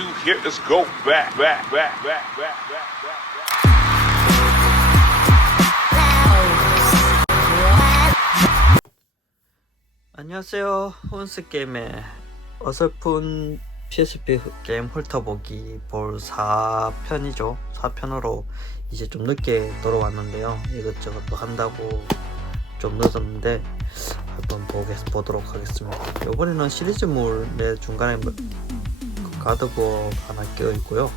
do here is go back, back, back, back, back, back, back. 안녕하세요. 혼스 게임의 어설픈 PSP 게임 훑어보기 볼 4편이죠. 4편으로 이제 좀 늦게 돌아왔는데요. 이것저것 또 한다고 좀 늦었는데 한번 보겠, 보도록 하겠습니다. 이번에는 시리즈물 내 중간에 뭐- 그 가드보 하나 끼어 있고요.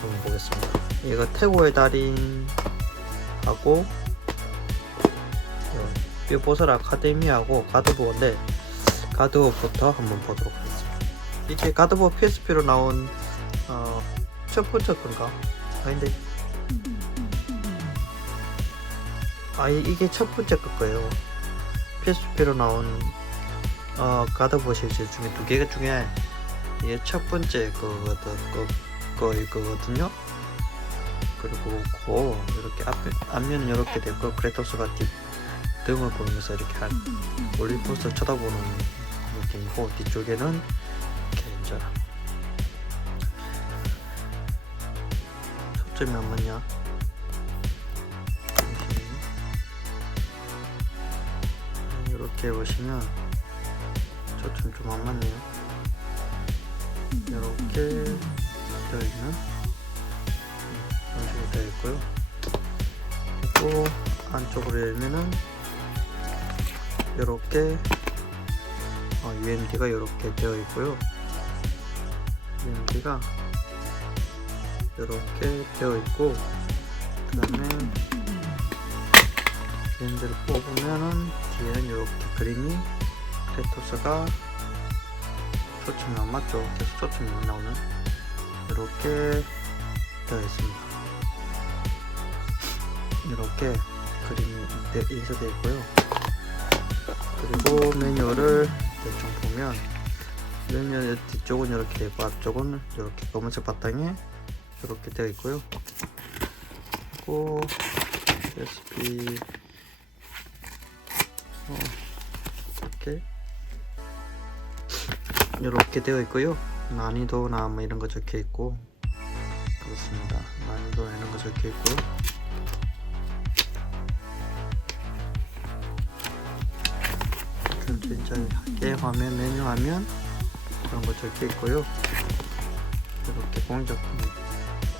한번 보겠습니다. 이거 태고의 달인 하고 뷰보설 아카데미하고 가드보인데 가드보부터 한번 보도록 하겠습니다. 이게 가드보 PSP로 나온 어, 첫 번째 건가? 아닌데 아 이- 이게 첫 번째 거 거예요. PSP로 나온 어, 가드보 시리즈 중에 두 개가 중에 이게 첫 번째 거거든 거, 거 이거거든요. 그리고 고 이렇게 앞에 앞면은 이렇게 되고 크레토스가 뒤 등을 보면서 이렇게 한 올리포스를 쳐다보는 느낌이고 뒤쪽에는 이렇게 이제 초점이 안 맞냐? 이렇게 보시면 초점 좀 안 맞네요. 이렇게 되어 있는 이런 식으로 되어 있고요. 그리고 안쪽으로 열면은 이렇게 어, UMD가 이렇게 되어 있고요. UMD가 이렇게 되어 있고 그 다음에 UMD를 뽑으면은 뒤에는 이렇게 그림이 크레토스가 초점이 안 맞죠? 계속 초점이 안 나오는 이렇게 되어 있습니다. 이렇게 그림이 되- 인쇄되어 있고요. 그리고 메뉴를 대충 보면 메뉴 뒤쪽은 이렇게 되고 앞쪽은 이렇게 검은색 바탕에 이렇게 되어 있고요. 그리고 USB 어, 이렇게 이렇게 되어 있고요. 난이도나 뭐 이런 거 적혀 있고 그렇습니다. 난이도 이런 거 적혀. 그리고 이제 화면 메뉴 화면 그런 거 적혀 있고요. 이렇게 공격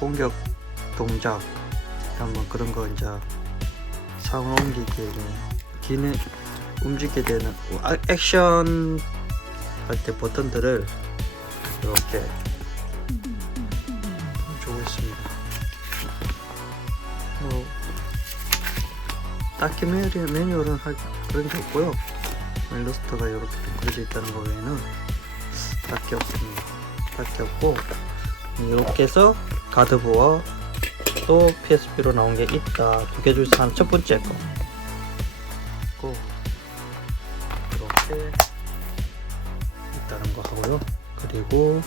공격 동작 한번 그런 거 이제 상을 옮기게 기능 움직이게 되는 아, 액션 할 때 버튼들을 이렇게 주고 있습니다. 뭐 딱히 메뉴, 메뉴는 할 그런 게 없고요. 일러스트가 이렇게 좀 그려져 있다는 거 외에는 딱히 없습니다. 딱히 없고 이렇게 해서 가드보와 또 PSP로 나온 게 있다. 두개 중에서 한첫 번째 거. 있고 이렇게 하고요. 그리고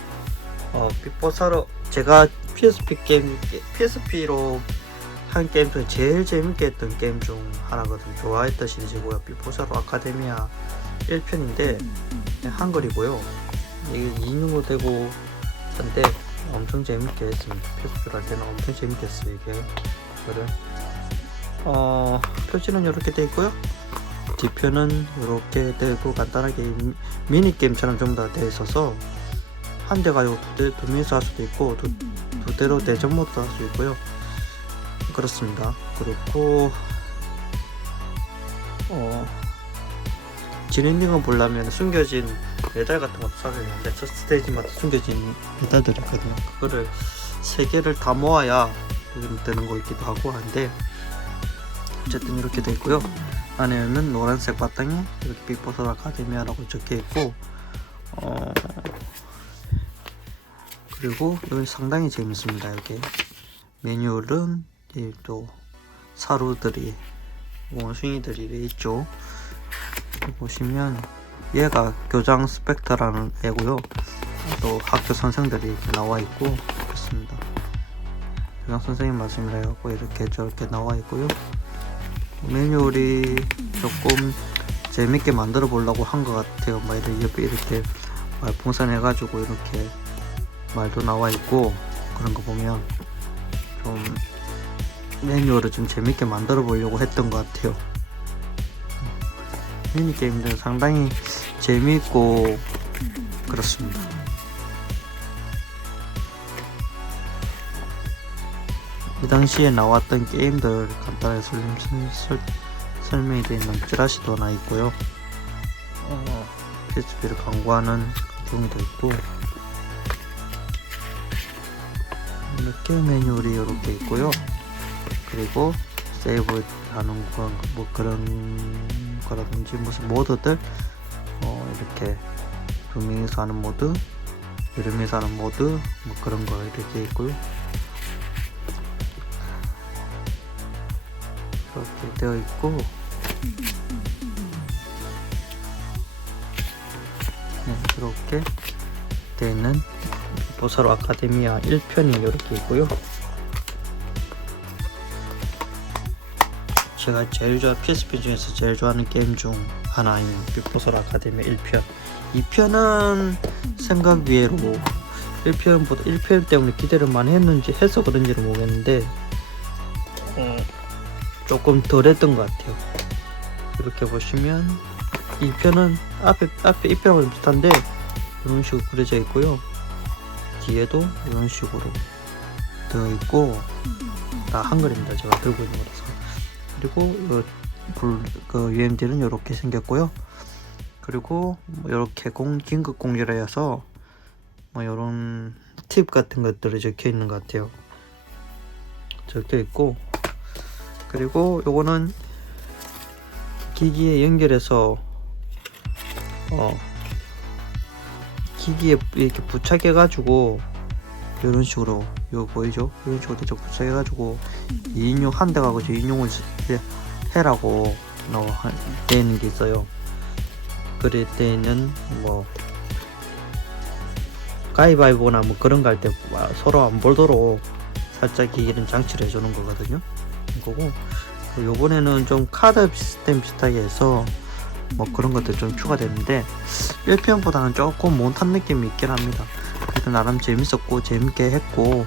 어, 빅보사로 제가 PSP 게임 PSP로 한 게임 중에 제일 재밌게 했던 게임 중 하나거든. 좋아했던 시리즈고요. 빅보사로 아카데미아 1편인데 한글이고요. 이게 2인으로 되고 한데 엄청 재밌게 했습니다. PSP로 할 때는 엄청 재밌게 했어요. 이게 그래. 어 표지는 이렇게 돼 있고요. 뒤편은 이렇게 되고 간단하게 미- 미니 게임처럼 전부 다 되어 있어서 한 대가 요 두, 대, 두 명이서 할 수도 있고 두, 두 대로 대전 모드도 할 수 있고요. 그렇습니다. 그리고 어 진엔딩을 보려면 숨겨진 메달 같은 것도 사야 되는데 첫 스테이지마다 숨겨진 메달들이 있거든요. 그거를 세 개를 다 모아야 되는 거 있기도 하고 한데 어쨌든 이렇게 돼 있고요. 안에는 노란색 바탕에 이렇게 빅보스 아카데미아라고 적혀 있고 어 그리고 여기 상당히 재밌습니다. 여기 매뉴얼은 이또 사루들이 원숭이들이 이렇게 있죠. 보시면 얘가 교장 스펙터라는 애고요. 또 학교 선생들이 이렇게 나와 있고 그렇습니다. 교장 선생님 말씀을 해갖고 이렇게 저렇게 나와 있고요. 매뉴얼이 조금 재밌게 만들어 보려고 한 것 같아요. 막 이렇게 옆에 이렇게 말 풍선 해가지고 이렇게 말도 나와 있고 그런 거 보면 좀 매뉴얼을 좀 재밌게 만들어 보려고 했던 것 같아요. 미니 게임들은 상당히 재미있고 그렇습니다. 당시에 나왔던 게임들 간단하게 설명, 설, 설명이 되어 있는 찌라시도 하나 있고요. 어, PSP를 광고하는 경우도 있고 이렇게 매뉴얼이 이렇게 있고요. 그리고 세이브 하는 거, 뭐 그런 거라든지 무슨 모드들 어, 이렇게 루밍에서 하는 모드, 이름에서 하는 모드 뭐 그런 거 이렇게 있고요. 이렇게 되어 있고. 네, 이렇게 되어 있는 보사로 아카데미아 1편이 이렇게 있고요. 제가 제일 좋아 PSP 중에서 제일 좋아하는 게임 중 하나인 빅보설 아카데미 1편. 2편은 생각 외로 1편보다 1편 때문에 기대를 많이 했는지 해서 그런지는 모르겠는데 어, 조금 덜 했던 것 같아요 이렇게 보시면 2편은 앞에 앞에 1편하고 비슷한데 이런 식으로 그려져 있고요 뒤에도 이런 식으로 되어 있고 다 한글입니다 제가 들고 있는 거라서 그리고 그 UMD는 이렇게 생겼고요. 그리고 뭐 이렇게 공 긴급 공지라여서 뭐 이런 팁 같은 것들이 적혀 있는 것 같아요. 적혀 있고 그리고 요거는 기기에 연결해서 어 기기에 이렇게 부착해 가지고 이런 식으로 이거 보이죠? 이런 식으로 부착해 가지고 2인용 한 대 가고 2인용을 해라고 돼 있는 게 있어요. 그럴 때는 뭐 가위바위보나 뭐 그런 거 할 때 서로 안 볼도록 살짝 이런 장치를 해주는 거거든요. 그거고 그 요번에는 좀 카드 시스템 비슷하게 해서 뭐 그런 것들 좀 추가됐는데 1편보다는 조금 못한 느낌이 있긴 합니다. 그래도 나름 재밌었고 재밌게 했고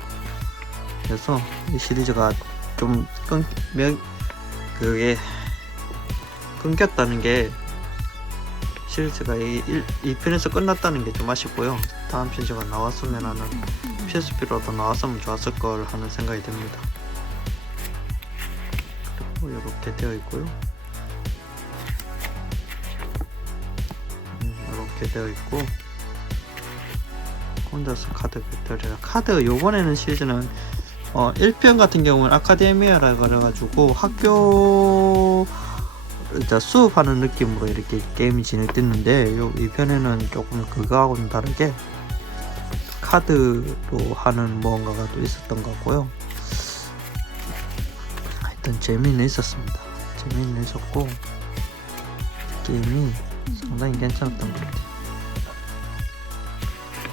그래서 이 시리즈가 좀 끊, 명, 그게 끊겼다는 게 시리즈가 이, 1, 2편에서 끝났다는 게 좀 아쉽고요. 다음 편지가 나왔으면 하는 PSP로도 나왔으면 좋았을 걸 하는 생각이 듭니다. 이렇게 되어 있고요. 음, 이렇게 되어 있고 혼자서 카드 배터리라 카드 요번에는 시리즈는 어 1편 같은 경우는 아카데미아라 그래가지고 학교 일단 수업하는 느낌으로 이렇게 게임이 진행됐는데 요 2편에는 조금 그거하고는 다르게 카드로 하는 무언가가 또 있었던 것 같고요 하여튼 재미는 있었습니다. 재미는 있었고 게임이 상당히 괜찮았던 것 같아요.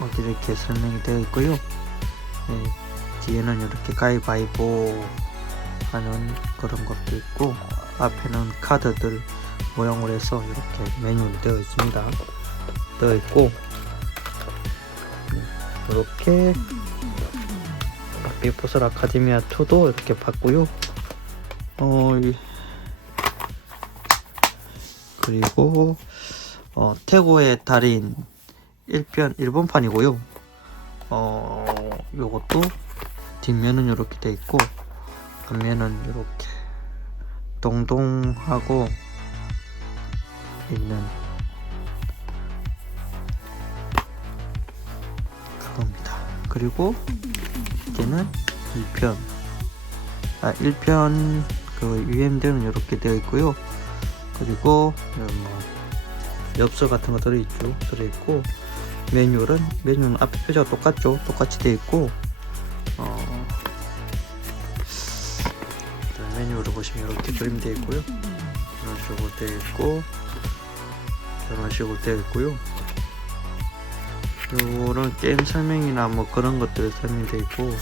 여기 이렇게 설명이 되어 있고요. 예, 뒤에는 이렇게 가위바위보 하는 그런 것도 있고 앞에는 카드들 모양으로 해서 이렇게 메뉴로 되어 있습니다. 되어 있고 네, 이렇게 비포설 아카데미아 2도 이렇게 봤고요 어 이- 그리고 어, 태고의 달인 1편 일본판이고요. 어 요것도 뒷면은 이렇게 돼 있고 앞면은 이렇게 동동하고 있는 그겁니다. 그리고 이제는 2편. 아 1편 그 UMD는 이렇게 되어 있고요. 그리고 뭐 엽서 같은 거 들어있죠. 들어 있고 메뉴는 메뉴는 앞에 표지가 똑같죠. 똑같이 되어 있고 어, 메뉴를 보시면 이렇게 그림 되어 있고요. 이런 식으로 되어 있고 이런 식으로 되어 있고요. 요런 게임 설명이나 뭐 그런 것들 설명되어 있고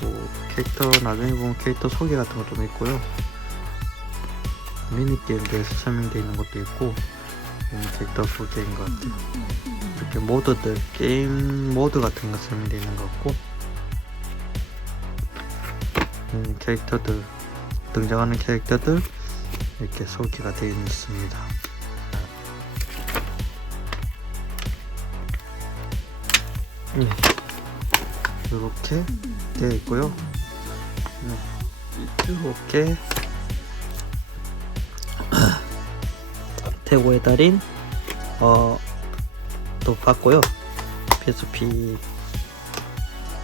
뭐 캐릭터 나중에 보면 캐릭터 소개 같은 거좀 있고요. 미니 게임 대해서 설명되어 있는 것도 있고 음, 캐릭터 소개인 것 같아요. 이렇게 모드들 게임 모드 같은 거 설명되어 있는 것 같고 음, 캐릭터들 등장하는 캐릭터들 이렇게 소개가 되어 있습니다. 네. 이렇게 되어 있고요. 이렇게 태고의 달인 어, 또 봤고요. PSP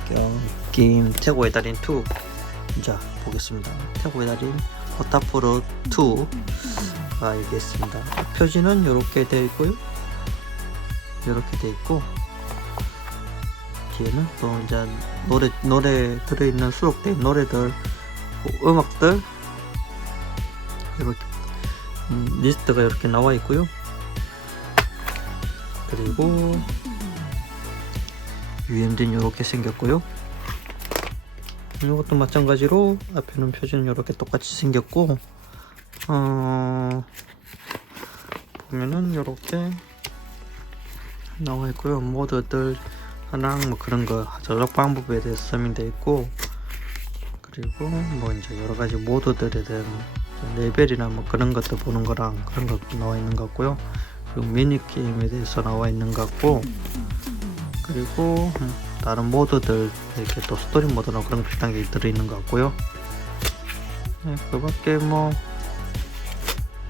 경 게임 태고의 달인 2. 자, 보겠습니다. 태고의 달인 포타프로 2가 알겠습니다. 표지는 이렇게 되어 있고요. 이렇게 되어 있고 뒤에는 또 이제 노래 노래 들어있는 수록된 노래들 뭐 음악들 이렇게 음, 리스트가 이렇게 나와 있고요. 그리고 UMD는 이렇게 생겼고요. 이것도 마찬가지로 앞에는 표지는 이렇게 똑같이 생겼고 어, 보면은 이렇게 나와 있고요. 모드들 하나 뭐 그런 거 저작 방법에 대해서 설명되어 있고 그리고 뭐 이제 여러 가지 모드들에 대한 레벨이나 뭐 그런 것도 보는 거랑 그런 거 나와 있는 것 같고요. 그리고 미니 게임에 대해서 나와 있는 것 같고 그리고 음, 다른 모드들 이렇게 또 스토리 모드나 그런 거 비슷한 게 들어 있는 것 같고요. 네, 그밖에 뭐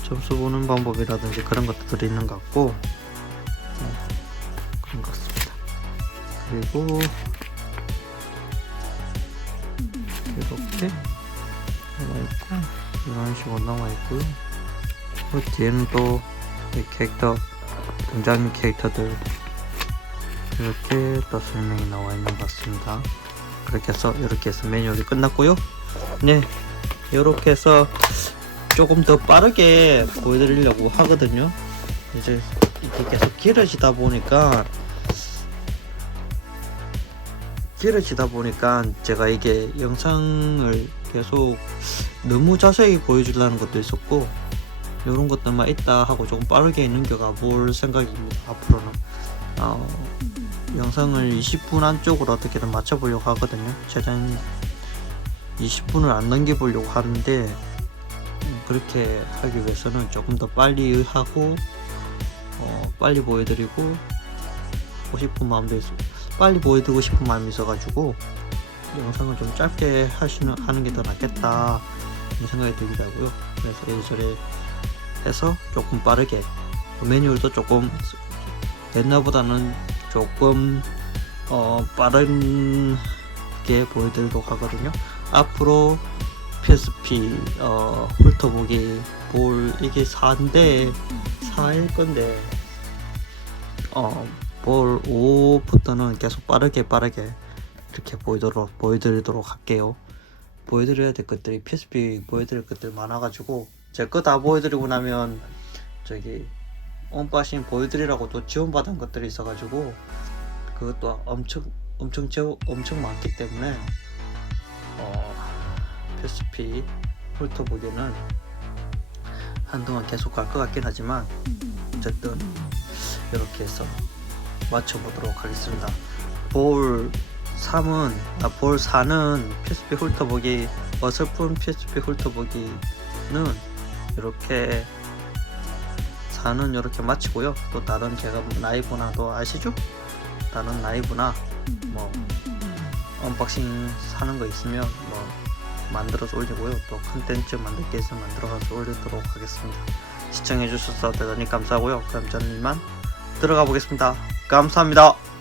점수 보는 방법이라든지 그런 것도 들어 있는 것 같고 네, 그런 것 같습니다. 그리고 이렇게 나와 있고 이런 식으로 나와 있고요. 그 뒤에는 또이 캐릭터 등장 캐릭터들 이렇게 또 설명이 나와 있는 것 같습니다. 그렇게 해서 이렇게 해서 매뉴얼이 끝났고요. 네, 이렇게 해서 조금 더 빠르게 보여드리려고 하거든요. 이제 이게 계속 길어지다 보니까 길어지다 보니까 제가 이게 영상을 계속 너무 자세히 보여주려는 것도 있었고 이런 것들만 있다 하고 조금 빠르게 넘겨가 볼 생각입니다 앞으로는. 어, 영상을 20분 안쪽으로 어떻게든 맞춰보려고 하거든요. 최대한 20분을 안 넘겨보려고 하는데 음, 그렇게 하기 위해서는 조금 더 빨리 하고 어, 빨리 보여드리고 하고 싶은 마음도 있어 빨리 보여드리고 싶은 마음이 있어가지고 영상을 좀 짧게 하시는 하는 게 더 낫겠다 이런 생각이 들기도 하고요. 그래서 이래저래 해서 조금 빠르게 매뉴얼도 조금 옛날보다는 조금 어, 빠른 게 보여드리도록 하거든요. 앞으로 PSP 어, 훑어보기 볼 이게 4인데 4일 건데 어, 볼 5부터는 계속 빠르게 빠르게 이렇게 보이도록 보여드리도록 할게요. 보여드려야 될 것들이 PSP 보여드릴 것들 많아가지고 제 거 다 보여드리고 나면 저기 언박싱 보여드리라고 또 지원받은 것들이 있어가지고 그것도 엄청 엄청 제 엄청 많기 때문에 어, PSP 훑어보기는 한동안 계속 갈 것 같긴 하지만 어쨌든 이렇게 해서 맞춰보도록 하겠습니다. 볼 3은 아, 볼 4는 PSP 훑어보기 어설픈 PSP 훑어보기는 이렇게 4는 이렇게 마치고요. 또 다른 제가 뭐 라이브나도 아시죠? 다른 라이브나 뭐 언박싱 사는 거 있으면 뭐 만들어서 올리고요. 또 컨텐츠 만들 게 있으면 만들어서 올리도록 하겠습니다. 시청해 주셔서 대단히 감사하고요. 그럼 저는 이만 들어가 보겠습니다. 감사합니다.